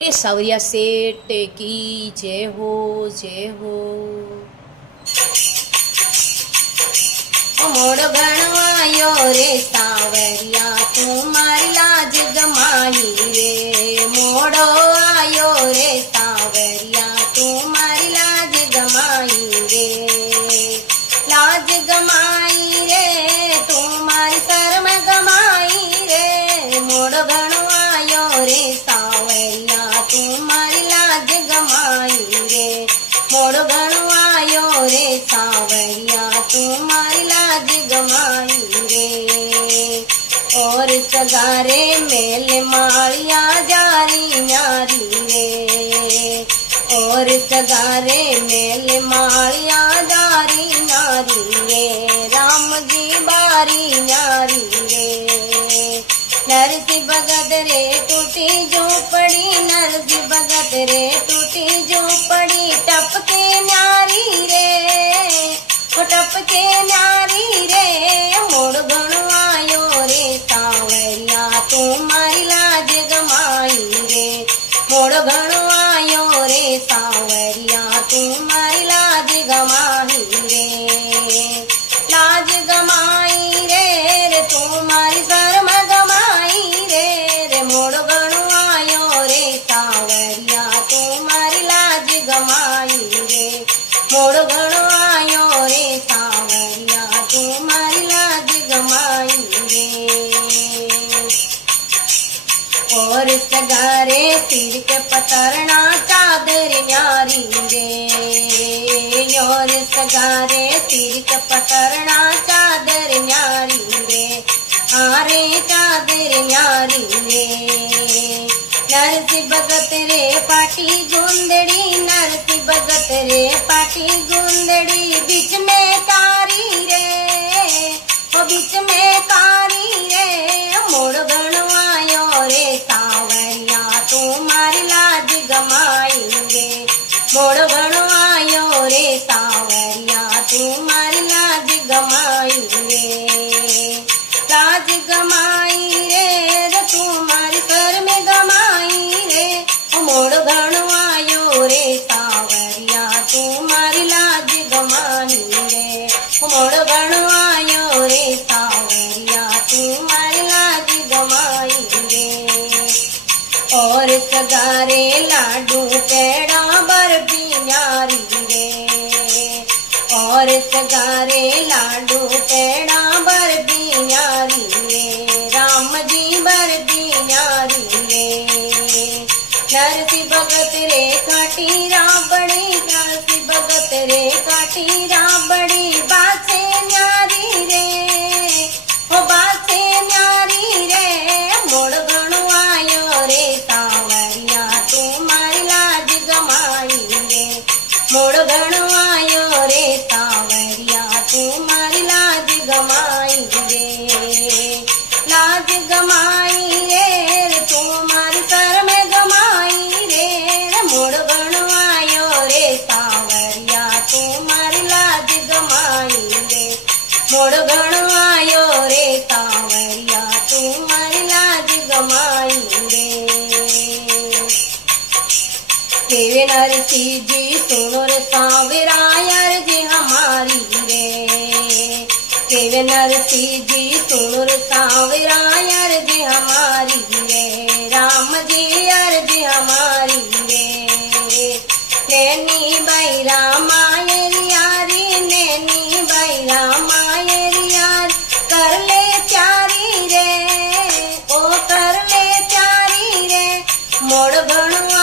सावरिया सेठ की जय हो जय हो। मोड़ गणवायो रे सावरिया तू मारी लाज गमाई रे। मोड़ो आयो रे सावरिया तू मारी लाज गमाई रे। लाज गमाई रे तू मारी शर्म गमाई रे। मोड़ गणवायो रे सावरिया तू मारी लाज गमाई रे। मोड़ गणवायो रे सावरिया तू मारी लाज गमाई रे। और सगारे मेल मारिया जारी न्यारी रे। और सगारे मेल मारिया जारी नारी रे। राम जी बारी न्यारी रे। नरसी भगत रे टूटी झोपड़ी। नरसी भगत रे टूटी झोपड़ी। टपके न्यारी रे टपके न्यारी रे। मोड़ गणवायो रे सावरिया तू मारी लाज गमाई रे। मोड़ गणवायो रे सावरिया तू मारी लाज गमाई रे। लाज गमाई रे तू मारी शर्म गमाई रे। मोड़ गणवायो रे सावरिया तू मारी लाज गमाई रे। मोड़ गणवायो रे सावरिया तू मारी लाज गमाई रे। और सगारे सिर के पतरना चादर न्यारी रे। और सगारे सिर के पतरना चादर न्यारी रे। आरे चादर न्यारी रे। नरसी भगत रे पाटी गुंदड़ी। नरसी भगत रे पाटी गुंदड़ी। बीच में कारी रे बीच में कारी रे। मोड़ गणवायो रे सावरिया तू मारी लाज गमाई रे। मोड़ गणवायो रे सावरिया तू मारी लाज गमाई रे। लाज गमाई रे तू मारी सर में गमाई रे। मोड़ गणवायो रे सावरिया तू मारी लाज गमाई रे। मोड़ गणवायो रे सावरिया तू मारी लाज गमाई रे। और सगारे लाडू पेड़ा बर्फी न्यारी रे। और सगारे लाडू पेड़ा बर्फी न्यारी रे। राम जी बर्फी न्यारी रे। नरसी भगत रे काटी राबड़ी। नरसी भगत रे काटी राबड़ी। बासे न्यारी रे बासे न्यारी रे। मोड़ गणवायो रे सावरिया तू मारी लाज गमाई रे। मोड़ गणवायो रे सावरिया तू मारी लाज गमाई रे। लाज गमाई रे तू मारी शर्म गमाई रे। मोड़ गणवायो रे सावरिया तू मारी लाज गमाई रे। मोड़ गणवायो रे सावरिया तू मारी लाज गमाई रे। केवे नरसी जी सुनो रे सावरा अर्जी हमारी रे। केवे नरसी जी सुनो रे सावरा अर्जी हमारी रे। राम जी अर्जी हमारी रे। नैनी बैरा मायरी यारी। नैनी बैरा मायरी यार कर ले प्यारी रे ओ कर ले प्यारी रे। मोड़ गणवा